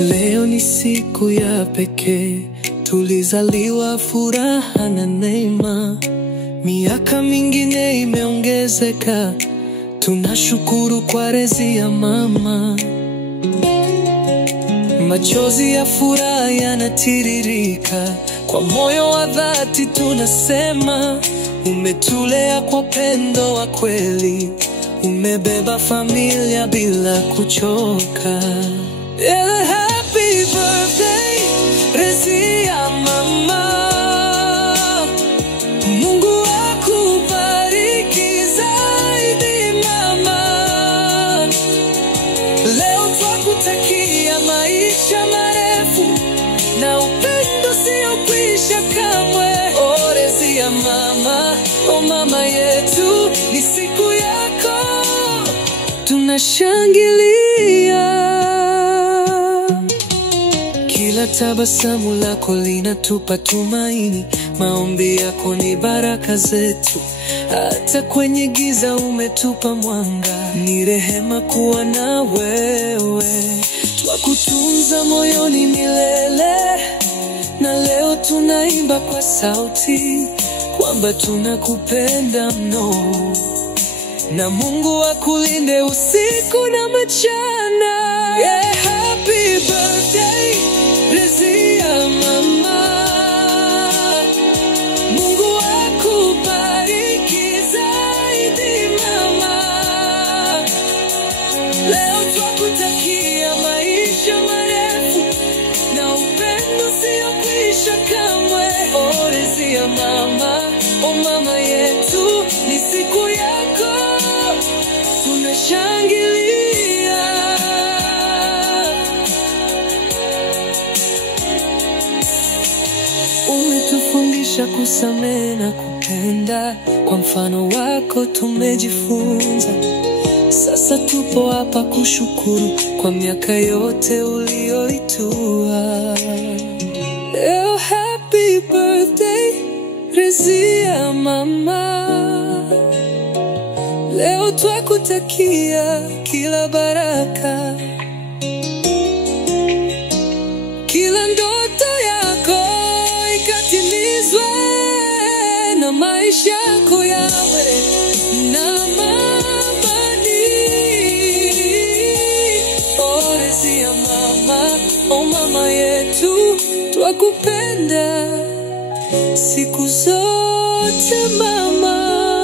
Leo ni siku ya pekee, tulizaliwa furaha na neema. Miaka mingine imeongezeka, tunashukuru kwa rezi ya mama. Machozi ya furaha yanatiririka, kwa moyo wa dhati tunasema, umetulea kwa pendo wa kweli, umebeba familia bila kuchoka. Happy birthday, rezi ya mama. Mungu akubariki zaidi mama. Leo twakutakia maisha marefu na upendo usiokwisha kamwe. Oh, rezi ya mama, oh mama yetu, ni siku yako, tunashangilia. Kila tabasamu lako linatupa tumaini, maombi yako ni baraka zetu, hata kwenye giza umetupa mwanga. Ni rehema kuwa na wewe, twakutunza moyoni milele. Na leo tunaimba kwa sauti kwamba tunakupenda mno, na Mungu akulinde usiku na mchana. Happy birthday, rezi ya mama. Mungu akubariki zaidi mama. Leo twakutakia maisha marefu na upendo usiokwisha kamwe. Oh, rezi ya mama, oh mama yetu, ni siku yako, tunashangilia. Umetufundisha kusamehe na kupenda, kwa mfano wako tumejifunza. Sasa tupo hapa kushukuru kwa miaka yote ulioitua. Oh, happy birthday, rezi ya mama. Leo twakutakia kila baraka, kila ndoto yako ikatimizwe, na maisha yako yawe na amani. Oh, rezi ya mama, oh mama yetu, twakupenda siku zote mama.